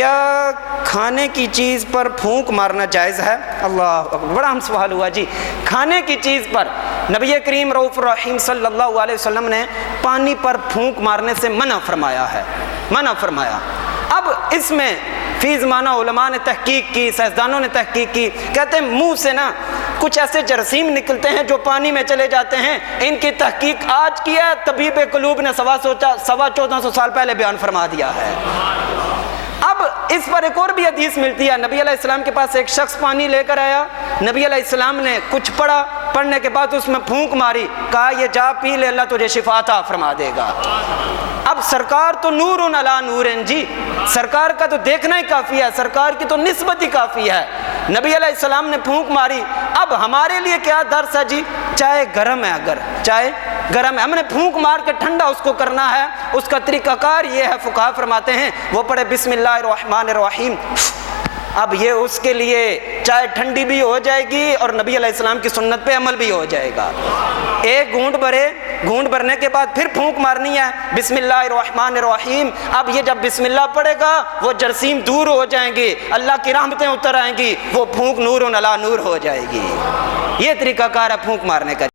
کیا کھانے کی چیز پر پھونک مارنا جائز ہے؟ اللہ اکبر، بڑا ہم سوال ہوا جی۔ کھانے کی چیز پر نبی کریم رؤوف الرحیم صلی اللہ علیہ وسلم نے پانی پر پھونک مارنے سے منع فرمایا ہے، منع فرمایا۔ اب اس میں فی زمانہ علماء نے تحقیق کی، سائنسدانوں نے تحقیق کی، کہتے ہیں منہ سے نا کچھ ایسے جراثیم نکلتے ہیں جو پانی میں چلے جاتے ہیں۔ ان کی تحقیق آج کی ہے، طبیب قلوب نے 1400 سال پہلے بیان فرما دیا ہے۔ اب اس پر ایک اور بھی حدیث ملتی ہے، نبی علیہ السلام کے پاس ایک شخص پانی لے کر آیا، نبی علیہ السلام نے کچھ پڑھا، پڑھنے کے بعد اس میں پھونک ماری، کہا یہ جا پی لے، اللہ تجھے شفا عطا فرما دے گا۔ اب سرکار تو نور علی نور جی، سرکار کا تو دیکھنا ہی کافی ہے، سرکار کی تو نسبت ہی کافی ہے۔ نبی علیہ السلام نے پھونک ماری، اب ہمارے لیے کیا درس ہے جی؟ چائے گرم ہے، اگر چائے گرم ہے، ہم نے پھونک مار کے ٹھنڈا اس کو کرنا ہے۔ اس کا طریقہ کار یہ ہے، فقہا فرماتے ہیں وہ پڑھے بسم اللہ الرحمن الرحیم، اب یہ اس کے لیے چائے ٹھنڈی بھی ہو جائے گی اور نبی علیہ السلام کی سنت پہ عمل بھی ہو جائے گا۔ ایک گھونٹ بھرے، گھونٹ بھرنے کے بعد پھر پھونک مارنی ہے بسم اللہ الرحمن الرحیم۔ اب یہ جب بسم اللہ پڑھے گا وہ جراثیم دور ہو جائیں گی، اللہ کی رحمتیں اتر آئیں گی، وہ پھونک نور علی نور ہو جائے گی۔ یہ طریقہ کار ہے پھونک مارنے کا۔